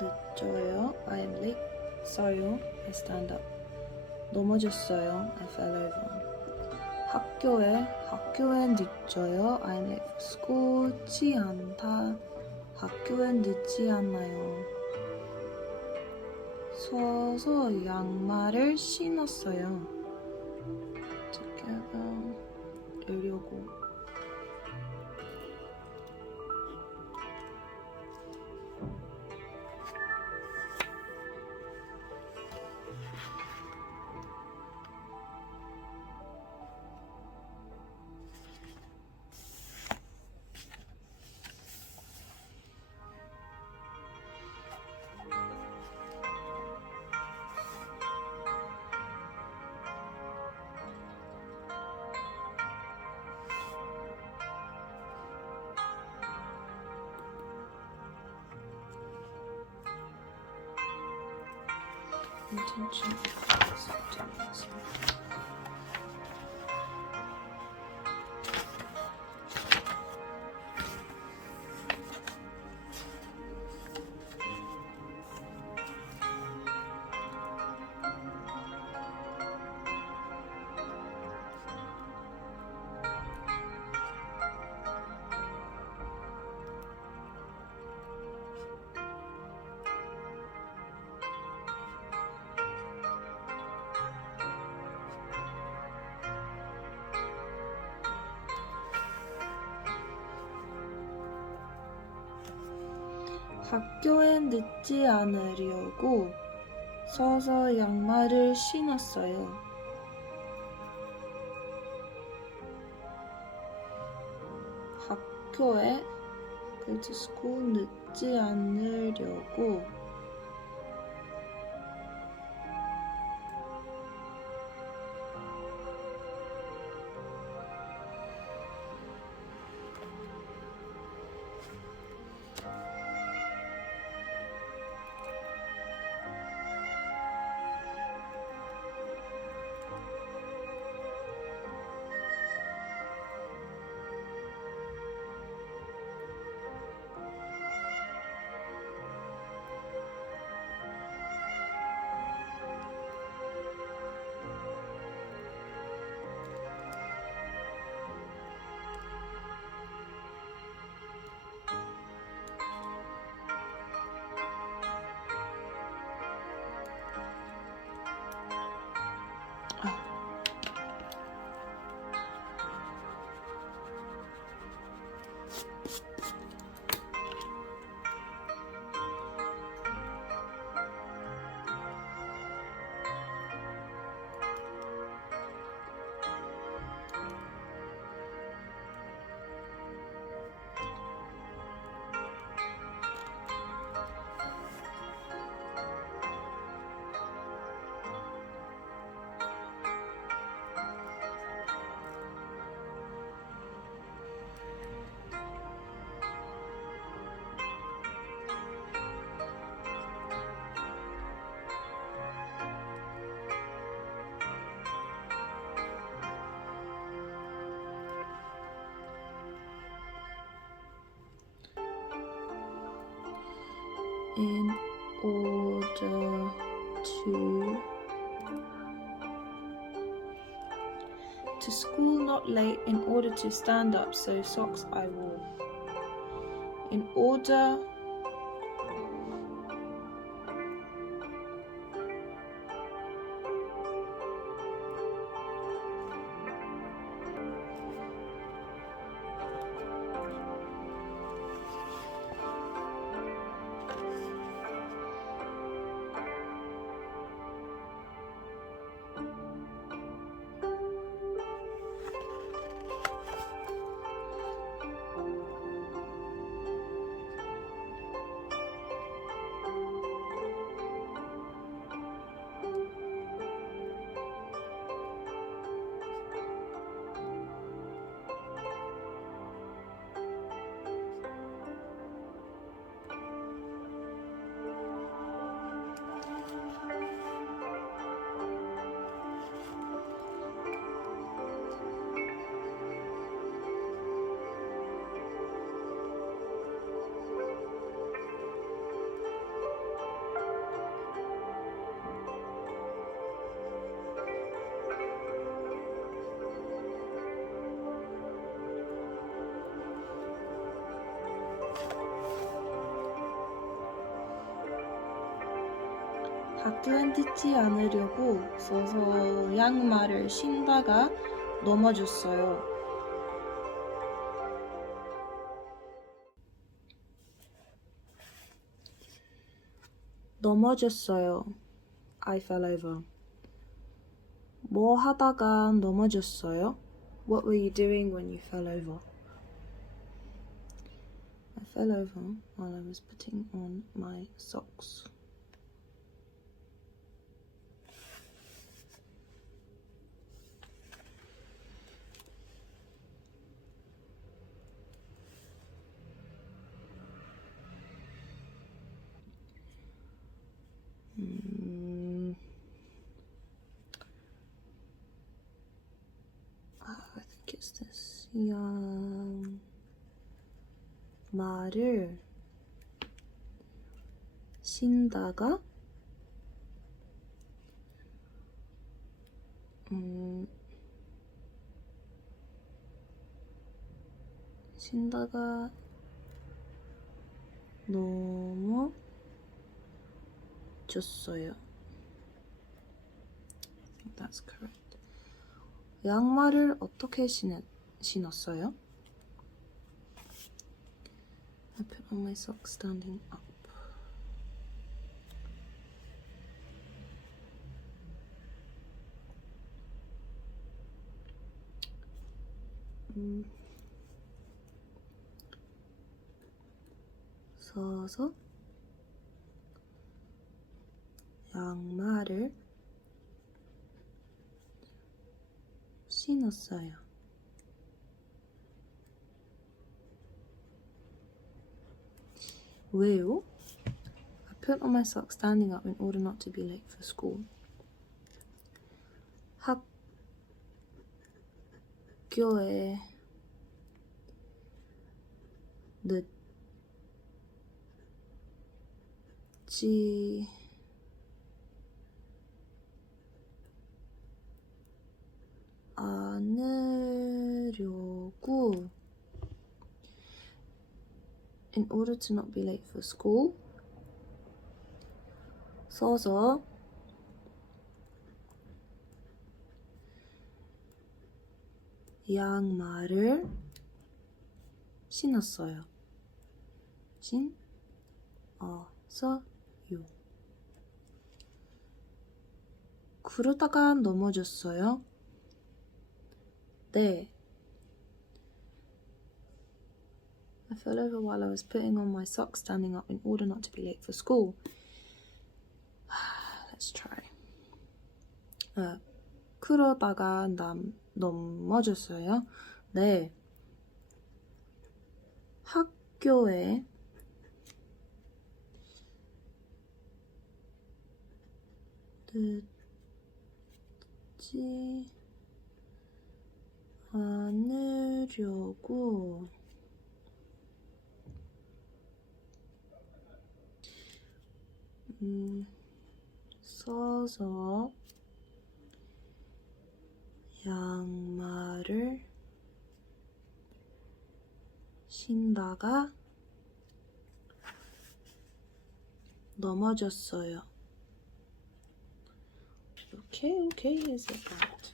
늦어요. I am late. 써요. I stand up. 넘어졌어요. I fell over. 학교엔 늦어요. I'm late for school. 늦지 않다. 학교엔 늦지 않나요. 서서 양말을 신었어요. together 이려고. intention. 학교엔 늦지 않으려고 서서 양말을 신었어요. 학교에 go to school 늦지 않으려고 in order to school not late in order to stand up, so socks I wore. In order 학교엔 듣지 않으려고 서서 양말을 신다가 넘어졌어요. 넘어졌어요. I fell over. 뭐 하다가 넘어졌어요? What were you doing when you fell over? I fell over while I was putting on my socks. I think it's this. 양말을 신다가 신다가 넘어졌어요. I think that's correct. 양말을 어떻게 신었어요? I put on my socks standing up. 서서 양말을 신었어요. 왜요? I put on my socks standing up in order not to be late for school. 학교에 늦지 않으려고 in order to not be late for school 서서 양말을 신었어요. 신었어요. 그러다가 넘어졌어요. 네. I fell over while I was putting on my socks standing up in order not to be late for school. Let's try. 그러다가 넘어졌어요. 네. 학교에 늦지 않으려고 서서 양말을 신다가 넘어졌어요. Okay, is it right?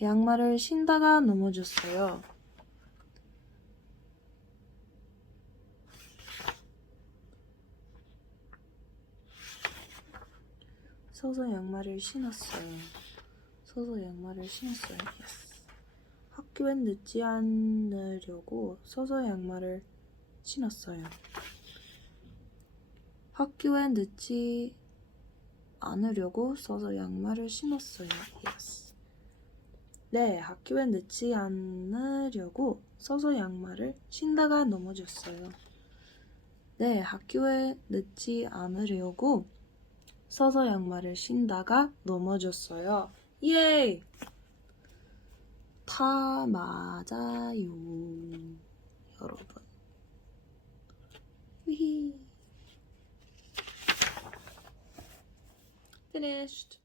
양말을 신다가 넘어졌어요. 서서 양말을 신었어요. 서서 양말을 신었어요. Yes. 학교엔 늦지 않으려고 서서 양말을 신었어요. 학교엔 늦지 않으려고 서서 양말을 신었어요. Yes. 네, 학교엔 늦지 않으려고 서서 양말을 신다가 넘어졌어요. 네, 학교에 늦지 않으려고 서서 양말을 신다가 넘어졌어요. 예! 다 맞아요, 여러분. 히히. Finished.